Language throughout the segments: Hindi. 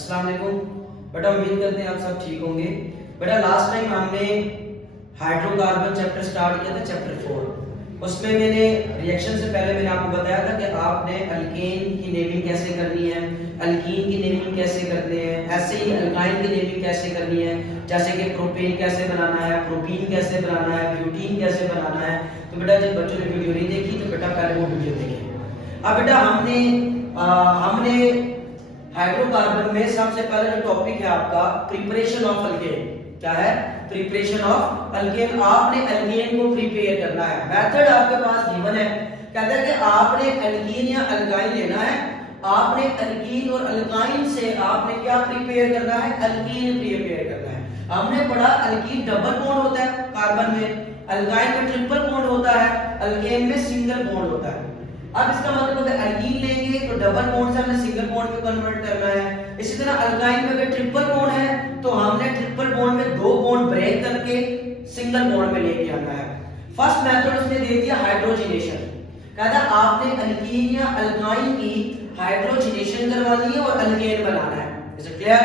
अस्सलाम वालेकुम बेटा, उम्मीद करते हैं आप सब ठीक होंगे। बेटा लास्ट टाइम हमने हाइड्रोकार्बन चैप्टर स्टार्ट किया था, चैप्टर 4। उसमें मैंने रिएक्शन से पहले मैंने आपको बताया था कि आपने अल्केन की नेमिंग कैसे करनी है, अल्कीन की नेमिंग कैसे करते हैं, ऐसे ही अल्काइन की नेमिंग कैसे करनी है, जैसे कि प्रोपेन कैसे बनाना है, प्रोपीन कैसे बनाना है, ब्यूटीन कैसे बनाना है। तो बेटा जब बच्चों ने वीडियो नहीं देखी तो बेटा पहले वो वीडियो देखें। अब बेटा हमने हाइड्रोकार्बन में सबसे पहले जो टॉपिक है आपका प्रिपरेशन ऑफ अल्केन। क्या है? Preparation of alkane. आपने अल्केन को प्रिपेयर करना है। मेथड आपके पास गिवन है, कहता है कि आपने अल्कीन या अल्काइन लेना है। आपने अल्कीन और अल्काइन से आपने क्या प्रिपेयर करना है? अल्कीन प्रिपेयर करना है। हमने पढ़ा अल्कीन डबल बॉन्ड होता है कार्बन में, अल्काइन में ट्रिपल बॉन्ड होता है, अल्केन में सिंगल बॉन्ड होता है। अब इसका मतलब अगर अल्कीन लेंगे तो डबल बॉन्ड से हमने सिंगल बॉन्ड में कन्वर्ट करना है। इसी तरह अल्काइन में अगर ट्रिपल बॉन्ड है तो हमने ट्रिपल बॉन्ड में दो बॉन्ड ब्रेक करके सिंगल बॉन्ड में लेके आना है। फर्स्ट मेथड उसने दे दिया हाइड्रोजनेशन। कहता आपने अल्कीन या अल्काइन की हाइड्रोजनेशन करवानी है और अल्केन बनाना है। Is it clear?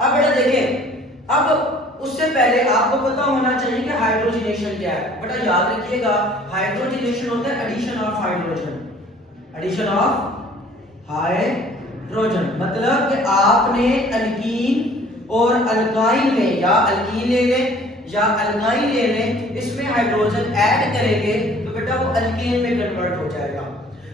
अब बेटा देखें, अब उससे पहले आपको पता होना चाहिए कि हाइड्रोजनेशन क्या है। बेटा याद रखिएगा, हाइड्रोजनेशन होता है addition of hydrogen. Addition of hydrogen मतलब कि आपने अल्कीन और अल्काइन में, या अल्कीन ले लें या अल्काइन ले लें, इसमें हाइड्रोजन ऐड करेंगे तो बेटा वो अल्केन में कन्वर्ट हो जाएगा।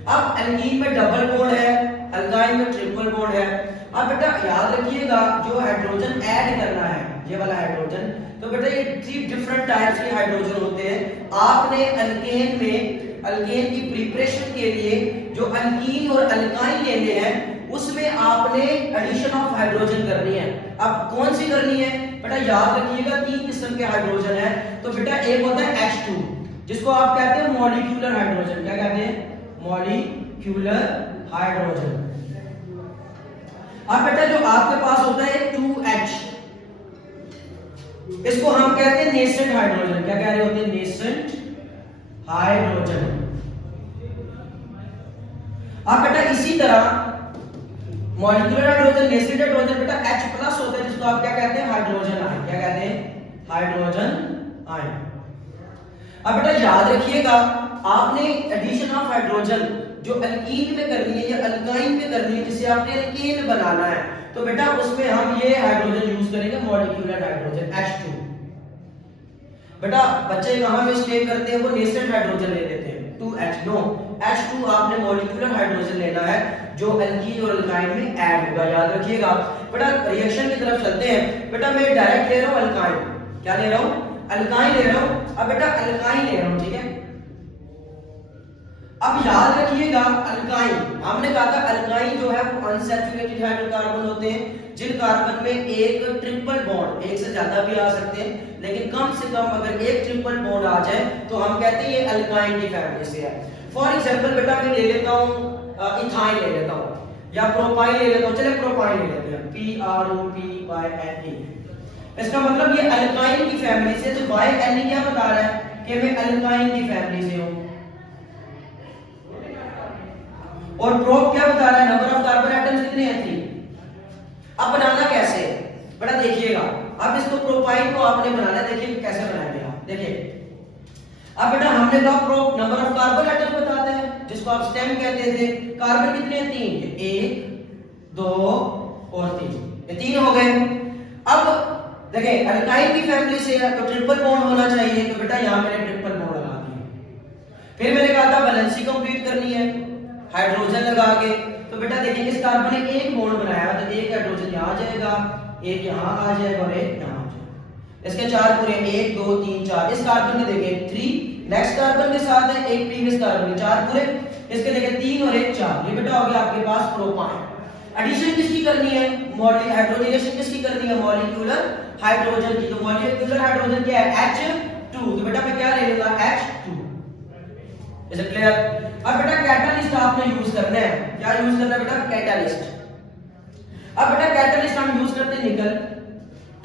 अब अल्कीन में डबल बॉन्ड है, अल्काइन में ट्रिपल बॉन्ड है। अब बेटा याद रखिएगा, जो हाइड्रोजन ऐड करना है ये वाला हाइड्रोजन, तो बेटा ये 3 डिफरेंट टाइप्स के हाइड्रोजन होते हैं। आपने अल्केन में अल्केन की प्रिपरेशन के लिए जो अल्कीन और अल्काइन लेने हैं उसमें आपने एडिशन ऑफ हाइड्रोजन करनी है। अब कौन सी करनी है? बेटा याद रखिएगा 3 किस्म के हाइड्रोजन है। तो बेटा एक होता है H2 जिसको आप कहते हैं मॉलिक्यूलर हाइड्रोजन। क्या कहते हैं? Molecular hydrogen. अब बेटा जो आपके पास होता है 2H, इसको हम कहते हैं नेसेंट हाइड्रोजन। क्या कह रहे होते हैं? Nascent hydrogen. अब बेटा इसी तरह मॉलिक्यूलर हाइड्रोजन, नेसेंट हाइड्रोजन, बेटा H+ होता है जिसको आप क्या कहते हैं? Hydrogen ion. क्या कहते हैं? Hydrogen ion. अब बेटा याद रखिएगा, आपने एडिशन ऑफ हाइड्रोजन जो अल्कीन में करनी है या अल्काइन में करनी है, जिसे आपने अल्केन बनाना है, तो बेटा उसमें हम ये हाइड्रोजन यूज करेंगे मॉलिक्यूलर हाइड्रोजन H2। बेटा बच्चे कहां मिस्टेक करते हैं, वो नेसेंट हाइड्रोजन ले लेते हैं 2H। नो, H2 आपने मॉलिक्यूलर हाइड्रोजन लेना है जो अल्कीन और अल्काइन में ऐड होगा। याद रखिएगा। बेटा रिएक्शन की तरफ चलते हैं। बेटा मैं डायरेक्ट ले रहा हूं अल्काइन। क्या ले रहा हूं? अल्काइन ले रहा हूं। अब बेटा अल्काइन ले रहा हूं, ठीक है। अब याद रखिएगा, अल्काइन हमने कहा था अल्काइन जो है वो अनसैचुरेटेड हाइड्रोकार्बन होते हैं जिन कार्बन में एक ट्रिपल बॉन्ड, एक से ज्यादा भी आ सकते हैं लेकिन कम से कम अगर एक ट्रिपल बॉन्ड आ जाए तो हम कहते हैं ये अल्काइन की फैमिली से है। फॉर एग्जांपल बेटा मैं ले लेता हूं इथाइन ले लेता हूं या प्रोपाइन ले लेता हूं। चलिए प्रोपाइन ले लेते हैं, PROPYNE। इसका मतलब ये अल्काइन की फैमिली से। तो YNE क्या बता रहा है कि मैं अल्काइन की फैमिली से हूं। और प्रोप क्या बता रहा है? नंबर ऑफ कार्बन एटम्स कितने हैं? 3। अब बनाना कैसे है? बेटा देखिएगा, अब इसको प्रोपाइन को आपने बनाना है। देखिए कैसे बनाएंगे आप, देखिए। अब बेटा हमने कहा prop number of carbon atoms बताते हैं जिसको आप स्टेम कहते थे। कार्बन कितने हैं? 3। 1 2 और 3, ये 3 हो गए। अब देखिए अल्काइन की फैमिली से है तो ट्रिपल बॉन्ड होना चाहिए, तो बेटा यहां मैंने ट्रिपल बॉन्ड लगा दिया। फिर मैंने कहा था वैलेंसी कंप्लीट करनी है हाइड्रोजन लगा के। तो बेटा देखिए इस कार्बन ने एक बॉन्ड बनाया तो एक हाइड्रोजन यहां जाएगा, एक यहां आ जाएगा और एक यहां आ जाएगा। इसके 4 पूरे 1 2 3 4। इस कार्बन के देखिए 3 नेक्स्ट कार्बन के साथ है, एक प्रीवियस कार्बन के 4 पूरे। इसके देखिए 3 और 1 4। ये बेटा हो गया आपके पास प्रोपाइन। एडिशन किसकी करनी है? हाइड्रोजनेशन किसकी करनी है? मॉलिक्यूलर हाइड्रोजन की। तो मॉलिक्यूलर हाइड्रोजन क्या है? H2। तो बेटा मैं क्या ले लूंगा? H2। Is it clear? अब बेटा कैटलिस्ट आपने यूज करना है। क्या यूज करना है बेटा? कैटलिस्ट। अब बेटा कैटलिस्ट हम यूज करते हैं निकल।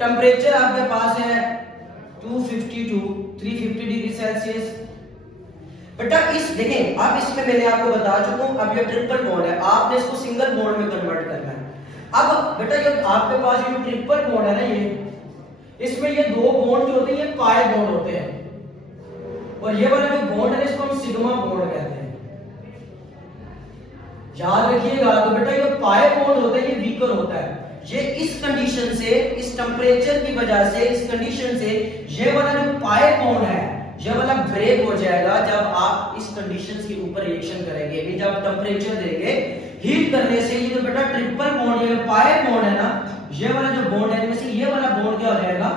टेंपरेचर आपके पास है 252 350 डिग्री सेल्सियस। बेटा इस देखें, अब इसमें मैंने आपको बता चुका हूं, अब ये ट्रिपल बॉन्ड है, आपने इसको सिंगल बॉन्ड में कन्वर्ट करना है। अब बेटा जब आपके पास ये ट्रिपल बॉन्ड है ना, ये इसमें ये दो बॉन्ड जो होते हैं ये पाई बॉन्ड होते हैं, और ये वाला जो बॉन्ड है इसको हम सिग्मा बॉन्ड कहते हैं। याद रखिएगा। तो बेटा ये पाई बॉन्ड होता है ये वीकर होता है। ये इस कंडीशन से, इस टेम्परेचर की वजह से, इस कंडीशन से ये वाला जो पाई बॉन्ड है ये वाला ब्रेक हो जाएगा जब आप इस कंडीशन के ऊपर रिएक्शन करेंगे। भी जब टेम्परेचर देंगे हीट करने से ये जो बेटा ट्रिपल बॉन्ड ये पाई बॉन्ड है ना, ये वाला जो बॉन्ड है इनमें से ये वाला बॉन्ड क्या हो जाएगा,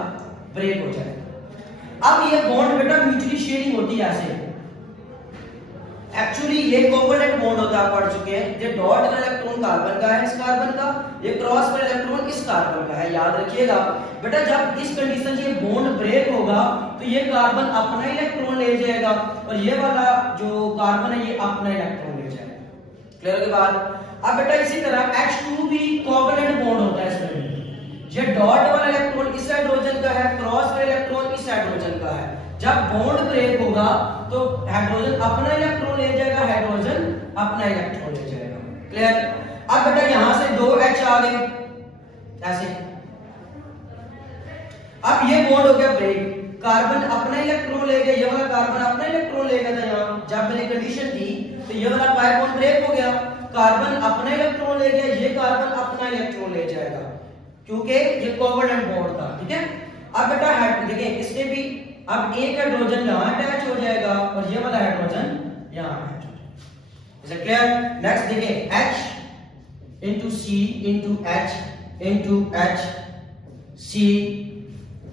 ब्रेक हो जाएगा। अब ये बॉन्ड बेटा म्यूचुअली शेयरिंग होती है ऐसे। एक्चुअली ये कोवलेंट बॉन्ड होता है, आप पढ़ चुके हैं। ये डॉट वाला इलेक्ट्रॉन कार्बन का है, इस कार्बन का, ये क्रॉस वाला इलेक्ट्रॉन इस कार्बन का है। याद रखिएगा बेटा जब इस कंडीशन से ये बॉन्ड ब्रेक होगा तो ये कार्बन अपना इलेक्ट्रॉन ले जाएगा और ये वाला जो कार्बन है ये अपना इलेक्ट्रॉन ले जाएगा। क्लियर हो गई बात। अब बेटा इसी तरह H2 भी कोवलेंट बॉन्ड होता है इसमें। ये डॉट वाला इलेक्ट्रॉन इस हाइड्रोजन का है, क्रॉस वाला इलेक्ट्रॉन इस हाइड्रोजन का है। जब बॉन्ड ब्रेक होगा तो हाइड्रोजन अपना इलेक्ट्रॉन ले जाएगा, हाइड्रोजन अपना इलेक्ट्रॉन ले जाएगा। क्लियर। अब बेटा यहां से दो H आ गए ऐसे। अब ये बॉन्ड हो गया ब्रेक, कार्बन अपना इलेक्ट्रॉन ले गया, ये वाला कार्बन अपना इलेक्ट्रॉन ले गया था यहां जब मैंने कंडीशन दी, तो ये वाला पाई बॉन्ड ब्रेक हो गया, कार्बन अपना इलेक्ट्रॉन ले गया, ये कार्बन अपना इलेक्ट्रॉन ले जाएगा क्योंकि ये कोवलेंट बॉन्ड था। ठीक है। अब बेटा देखिए इससे भी अब एक हाइड्रोजन यहां अटैच हो जाएगा और ये वाला हाइड्रोजन यहां अटैच हो जाएगा। Is it clear. नेक्स्ट देखिए H into C into H into H C,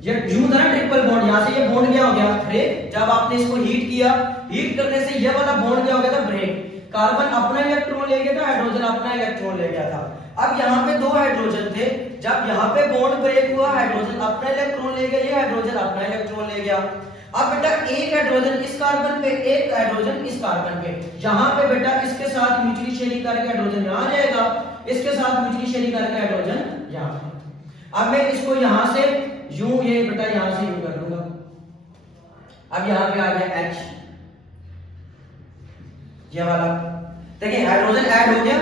ये यूं था ना ट्रिपल बॉन्ड, यहां से ये बॉन्ड क्या हो गया, ब्रेक। जब आपने इसको हीट किया, हीट करने से ये वाला बॉन्ड क्या हो गया था, ब्रेक। कार्बन अपना इलेक्ट्रॉन ले गया था, हाइड्रोजन अपना इलेक्ट्रॉन ले गया था। अब यहाँ पे दो हाइड्रोजन थे, जब यहाँ पे बॉन्ड ब्रेक हुआ हाइड्रोजन अपना इलेक्ट्रॉन ले गया, ये हाइड्रोजन अपना इलेक्ट्रॉन ले गया। अब बेटा एक हाइड्रोजन इस कार्बन पे, एक हाइड्रोजन इस कार्बन पे, यहाँ पे बेटा इसके साथ म्यूचुअली शेयरिंग करके हाइड्रोजन यहाँ आ जाएगा, इसके साथ म्यूचुअली शेयरिंग करके हाइड्रोजन यहाँ। अब मैं इसको यहाँ से यूं, ये बेटा यहाँ से यूं कर लूंगा। अब यहाँ पे आ गया H, ये वाला देखिए हाइड्रोजन ऐड हो गया।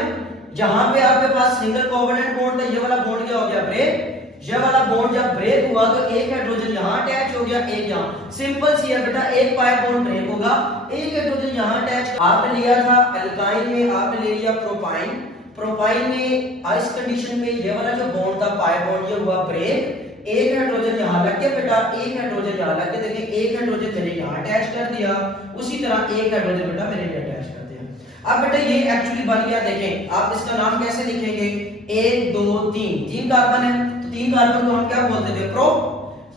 जहां पे आपके पास सिंगल कोवलेंट बॉन्ड था, ये वाला बॉन्ड क्या हो गया, ब्रेक। ये वाला बॉन्ड जब ब्रेक हुआ तो एक हाइड्रोजन यहां अटैच हो गया, एक यहां। सिंपल सी है बेटा, एक पाई बॉन्ड ब्रेक होगा, एक हाइड्रोजन यहां अटैच। आपने लिया था एल्काइन में, आपने ले लिया प्रोपाइन। प्रोपाइन में इस कंडीशन में ये वाला जो बॉन्ड था पाई बॉन्ड, ये हुआ ब्रेक। एक हाइड्रोजन यहां लग गया बेटा, एक हाइड्रोजन यहां लग गया। देखिए एक हाइड्रोजन मैंने यहां अटैच कर दिया, उसी तरह एक हाइड्रोजन बेटा मैंने भी अटैच कर दिया। अब बेटा ये एक्चुअली बन गया। देखें आप इसका नाम कैसे लिखेंगे, 1 2 3, 3 कार्बन है तो 3 कार्बन को हम क्या बोलते थे, प्रो।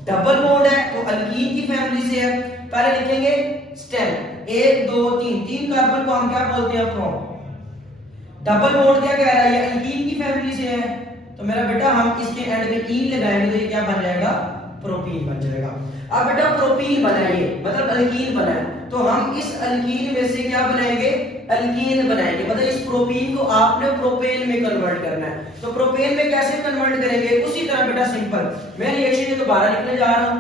डबल बॉन्ड है तो अल्कीन की फैमिली से है, पहले लिखेंगे स्टेम। 1 2 3, 3 कार्बन को हम क्या बोलते हैं, प्रो। डबल बॉन्ड क्या कह रहा है, ये अल्कीन की फैमिली से है, तो मेरा बेटा हम इसके एंड में ईन लगाएंगे तो ये क्या बन जाएगा, प्रोपीन बन जाएगा। अब बेटा प्रोपीन बना ये मतलब अल्कीन बना है, तो हम इस अल्कीन में से क्या बनाएंगे, अल्कीन बनाएंगे। मतलब इस प्रोपीन को आपने प्रोपेन में कन्वर्ट करना है। तो प्रोपेन में कैसे कन्वर्ट करेंगे, उसी तरह बेटा सिंपल मैं रिएक्शन में दोबारा लिखने जा रहा हूं,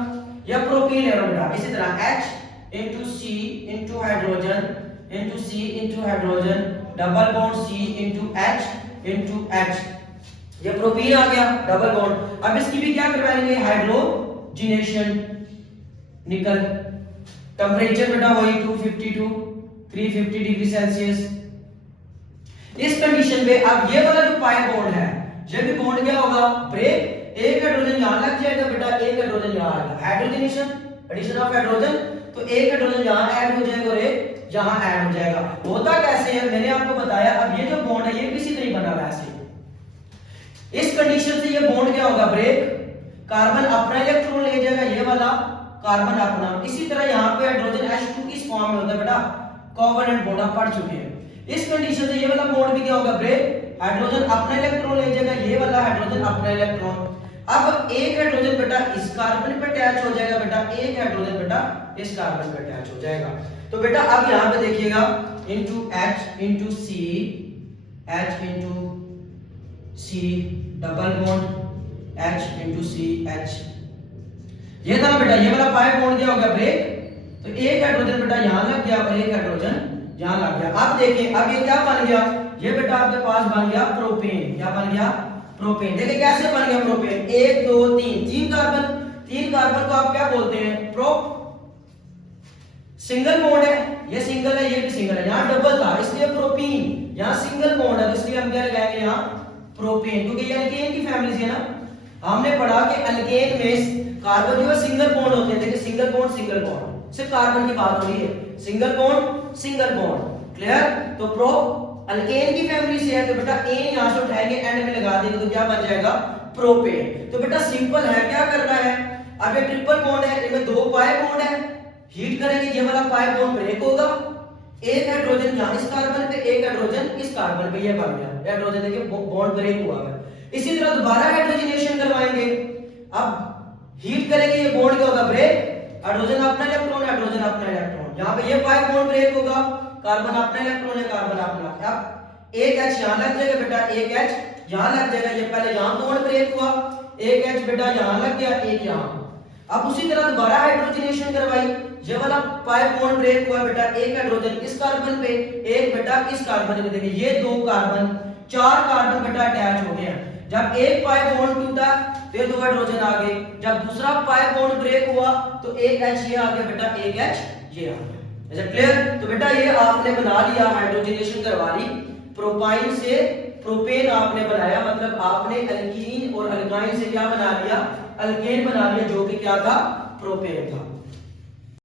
या प्रोपीन ले रहा हूं बेटा। इसी तरह H into C into hydrogen into C into hydrogen, double bond C into H into H, ये प्रोपीन आ गया डबल बॉन्ड। अब इसकी भी क्या करवाएंगे, हाइड्रोजिनेशन। निकल टेंपरेचर बेटा वही 250 टू 350 डिग्री सेल्सियस। इस कंडीशन में अब ये वाला जो पाई बॉन्ड है, ये भी बॉन्ड क्या होगा, ब्रेक। एक हाइड्रोजन यहां लग जाएगा बेटा, एक हाइड्रोजन यहां आएगा, हाइड्रोजनेशन, एडिशन ऑफ हाइड्रोजन। तो एक हाइड्रोजन यहां ऐड हो जाएगा और एक यहां ऐड हो जाएगा। होता कैसे है, मैंने आपको बताया। अब ये जो बॉन्ड है ये किसी तरह बना हुआ है ऐसे। इस कंडीशन से ये बॉन्ड क्या होगा, ब्रेक। कार्बन अपना इलेक्ट्रॉन ले जाएगा, ये वाला कार्बन अपना। इसी तरह यहाँ पे हाइड्रोजन H2 इस फॉर्म में होता है बेटा, कोवलेंट बॉन्ड आप पढ़ चुके हैं। इस कंडीशन से ये वाला बॉन्ड भी क्या होगा, ब्रेक। हाइड्रोजन अपना इलेक्ट्रॉन ले जाएगा, ये वाला हाइड्रोजन अपना इलेक्ट्रॉन। अब एक हाइड्रोजन बेटा इस कार्बन पे अटैच हो जाएगा बेटा, एक हाइड्रोजन बेटा इस कार्बन पे अटैच हो जाएगा। तो बेटा अब यहाँ पे देखिएगा into H into C, H into C, double bond H into C H, ये था ना बेटा, ये वाला पाई बॉन्ड क्या हो गया, ब्रेक। तो एक हाइड्रोजन बेटा यहां लग गया और एक हाइड्रोजन यहां लग गया। अब देखिए अब ये क्या बन गया, ये बेटा आपके पास बन गया प्रोपेन। क्या बन गया, प्रोपेन। देखिए कैसे बन गया प्रोपेन, 1 2 3 तीन कार्बन, तीन कार्बन को आप क्या बोलते हैं, प्रोप। सिंगल बॉन्ड है, ये सिंगल है, ये भी सिंगल है, यहाँ डबल था इसलिए प्रोपीन, यहाँ सिंगल बॉन्ड है तो इसलिए हम क्या लगाएंगे यहाँ प्रोपेन, क्योंकि ये अल्केन की फैमिली है ना। हमने पढ़ा कि अल्केन में कार्बन जो है सिंगल बॉन्ड होते हैं, देखिए सिंगल बॉन्ड, सिर्फ कार्बन की बात हो रही है, सिंगल बॉन्ड, क्लियर। तो प्रोप अल्केन की फैमिली से है तो बेटा ए यहां से उठाएंगे एंड में लगा देंगे तो क्या बन जाएगा प्रोपेन। तो बेटा सिंपल है, क्या करना है, अब ये ट्रिपल बॉन्ड है, इनमें 2 पाई बॉन्ड है, हीट करेंगे ये वाला पाई बॉन्ड ब्रेक होगा, एक हाइड्रोजन यहां इस कार्बन पे, एक हाइड्रोजन इस कार्बन पे, ये बन गया हाइड्रोजन, देखिए बॉन्ड ब्रेक हुआ है। इसी तरह दोबारा हाइड्रोजनेशन करवाएंगे, अब हीट करेंगे ये बॉन्ड क्या होगा ब्रेक, हाइड्रोजन अपना इलेक्ट्रॉन, हाइड्रोजन अपना इलेक्ट्रॉन, यहां पे ये पाई बॉन्ड ब्रेक होगा, कार्बन अपना इलेक्ट्रॉन है, कार्बन अपना, अब एक H यहां लग जाएगा बेटा, एक H यहां लग जाएगा, ये पहले यहां बॉन्ड ब्रेक हुआ, एक H बेटा यहां लग गया, एक यहां। अब उसी तरह दोबारा हाइड्रोजनेशन करवाई, ये वाला पाई बॉन्ड ब्रेक हुआ बेटा, एक हाइड्रोजन इस कार्बन पे, एक बेटा इस कार्बन पे, देखिए ये 2 कार्बन 4 कार्बन बेटा अटैच हो गए हैं। जब एक पाई बॉन्ड टूटा तो ये 2 हाइड्रोजन आ गए, जब दूसरा पाई बॉन्ड ब्रेक हुआ तो एक H ये आ गया बेटा, एक H ये आ गया। ऐसा क्लियर। तो बेटा ये आपने बना लिया, हाइड्रोजनेशन करवा ली, प्रोपाइन से प्रोपेन आपने बनाया, मतलब आपने अल्कीन और अल्काइन से क्या बना लिया, अल्केन बना लिया, जो कि क्या था प्रोपेन था।